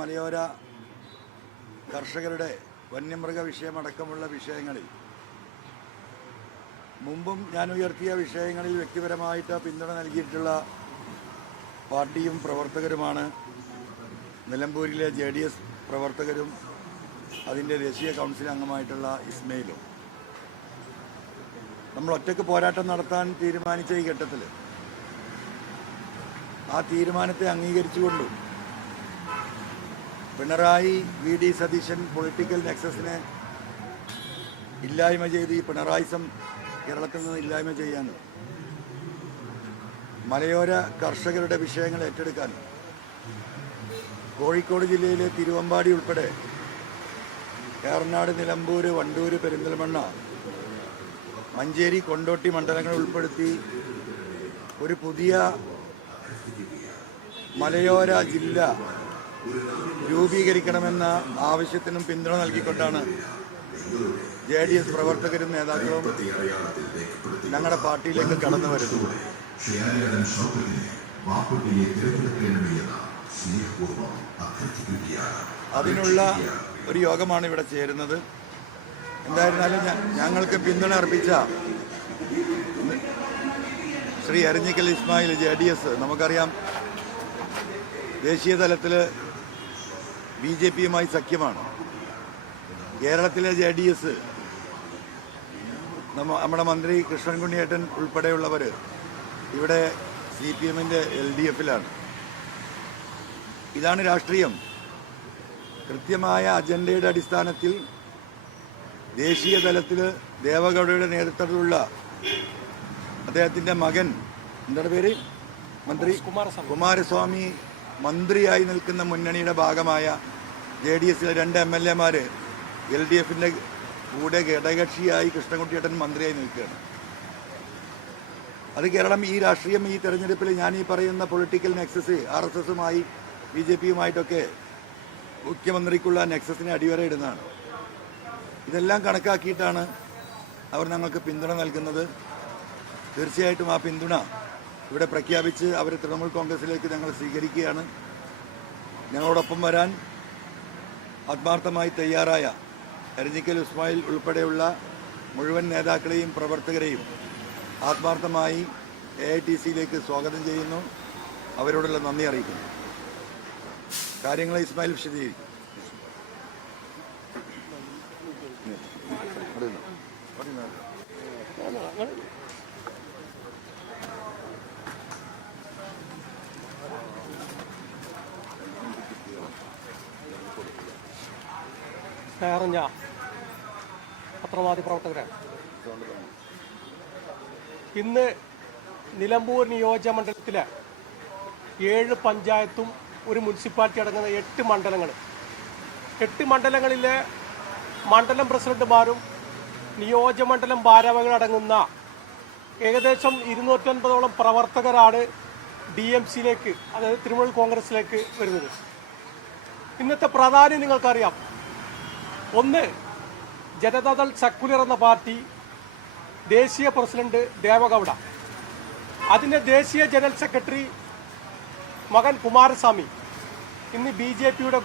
മലയോര കർഷകരുടെ വന്യമൃഗ വിഷയമടക്കമുള്ള വിഷയങ്ങളിൽ മുമ്പും ഞാൻ ഉയർത്തിയ വിഷയങ്ങളിൽ വ്യക്തിപരമായിട്ട് പിന്തുണ നൽകിയിട്ടുള്ള പാർട്ടിയും പ്രവർത്തകരുമാണ്. നിലമ്പൂരിലെ ജെ ഡി എസ് പ്രവർത്തകരും അതിന്റെ ദേശീയ കൗൺസിൽ അംഗമായിട്ടുള്ള ഇസ്മയിലും. നമ്മൾ ഒറ്റയ്ക്ക് പോരാട്ടം നടത്താൻ തീരുമാനിച്ച ഈ ഘട്ടത്തിൽ ആ തീരുമാനത്തെ അംഗീകരിച്ചുകൊണ്ടും Pinarayi V. D. Satheesan political നെക്സസിനെ ഇല്ലായ്മ ചെയ്ത് ഈ പിണറായിസം കേരളത്തിൽ നിന്ന് ഇല്ലായ്മ ചെയ്യാൻ മലയോര കർഷകരുടെ വിഷയങ്ങൾ ഏറ്റെടുക്കാൻ കോഴിക്കോട് ജില്ലയിലെ തിരുവമ്പാടി ഉൾപ്പെടെ ഏറനാട് നിലമ്പൂർ വണ്ടൂർ പെരിന്തൽമണ്ണ മഞ്ചേരി കൊണ്ടോട്ടി മണ്ഡലങ്ങൾ ഉൾപ്പെടുത്തി ഒരു പുതിയ മലയോര ജില്ല രൂപീകരിക്കണമെന്ന ആവശ്യത്തിനും പിന്തുണ നൽകിക്കൊണ്ടാണ് ജെ ഡി എസ് പ്രവർത്തകരും നേതാക്കളും ഞങ്ങളുടെ പാർട്ടിയിലേക്ക് കടന്നു വരുന്നത്. അതിനുള്ള ഒരു യോഗമാണ് ഇവിടെ ചേരുന്നത്. എന്തായിരുന്നാലും ഞങ്ങൾക്ക് പിന്തുണ അർപ്പിച്ച ശ്രീ അരിഞ്ഞിക്കൽ ഇസ്മായിൽ ജെ ഡി എസ് നമുക്കറിയാം. ദേശീയ തലത്തിൽ ബി ജെ പിയുമായി സഖ്യമാണ്. കേരളത്തിലെ ജെ ഡി എസ് നമ്മുടെ മന്ത്രി കൃഷ്ണൻകുണ്ണിയേട്ടൻ ഉൾപ്പെടെയുള്ളവർ ഇവിടെ സി പി എമ്മിന്റെ എൽ ഡി എഫിലാണ്. ഇതാണ് രാഷ്ട്രീയം. കൃത്യമായ അജണ്ടയുടെ അടിസ്ഥാനത്തിൽ ദേശീയ തലത്തിൽ ദേവഗൗഡയുടെ നേതൃത്വത്തിലുള്ള അദ്ദേഹത്തിന്റെ മകൻ എന്താണ് പേര്? മന്ത്രി കുമാരസ്വാമി മന്ത്രിയായി നിൽക്കുന്ന മുന്നണിയുടെ ഭാഗമായ ജെ ഡി എസിലെ രണ്ട് എം എൽ എമാർ എൽ ഡി എഫിന്റെ കൂടെ ഘടകക്ഷിയായി കൃഷ്ണൻകുട്ടിയേട്ടൻ മന്ത്രിയായി നിൽക്കുകയാണ്. അത് കേരളം ഈ രാഷ്ട്രീയം ഈ തെരഞ്ഞെടുപ്പിൽ ഞാൻ ഈ പറയുന്ന പൊളിറ്റിക്കൽ നെക്സസ് ആർ എസ് എസുമായി ബി ജെ പിയുമായിട്ടൊക്കെ മുഖ്യമന്ത്രിക്കുള്ള നെക്സസിനെ അടിവര ഇടുന്നതാണ്. ഇതെല്ലാം കണക്കാക്കിയിട്ടാണ് അവർ ഞങ്ങൾക്ക് പിന്തുണ നൽകുന്നത്. തീർച്ചയായിട്ടും ആ പിന്തുണ ഇവിടെ പ്രഖ്യാപിച്ച് അവർ തൃണമൂൽ കോൺഗ്രസിലേക്ക് ഞങ്ങൾ സ്വീകരിക്കുകയാണ്. ഞങ്ങളോടൊപ്പം വരാൻ ആത്മാർത്ഥമായി തയ്യാറായ എരഞ്ഞിക്കൽ ഇസ്മായിൽ ഉൾപ്പെടെയുള്ള മുഴുവൻ നേതാക്കളെയും പ്രവർത്തകരെയും ആത്മാർത്ഥമായി എ ഐ ടി സിയിലേക്ക് സ്വാഗതം ചെയ്യുന്നു. അവരോടുള്ള നന്ദി അറിയിക്കുന്നു. കാര്യങ്ങളെ ഇസ്മായിൽ വിശദീകരിക്കും. സ്നേഹറിഞ്ഞ പത്രവാദി പ്രവർത്തകരാണ് ഇന്ന് നിലമ്പൂർ നിയോജക മണ്ഡലത്തിലെ ഏഴ് പഞ്ചായത്തും ഒരു മുനിസിപ്പാലിറ്റി അടങ്ങുന്ന എട്ട് മണ്ഡലങ്ങൾ. എട്ട് മണ്ഡലങ്ങളിലെ മണ്ഡലം പ്രസിഡന്റുമാരും നിയോജകമണ്ഡലം ഭാരവാഹികളടങ്ങുന്ന ഏകദേശം ഇരുന്നൂറ്റൻപതോളം പ്രവർത്തകരാണ് ഡി എം സിയിലേക്ക് അതായത് തൃണമൂൽ കോൺഗ്രസിലേക്ക് വരുന്നത്. ഇന്നത്തെ പ്രാധാന്യം നിങ്ങൾക്കറിയാം. ഒന്ന് ജനതാദൾ സക്കുലർ എന്ന പാർട്ടി ദേശീയ പ്രസിഡന്റ് ദേവഗൌഡ. അതിന്റെ ദേശീയ ജനറൽ സെക്രട്ടറി മകൻ കുമാരസ്വാമി. ഇന്ന് ബി ജെ പിയുടെ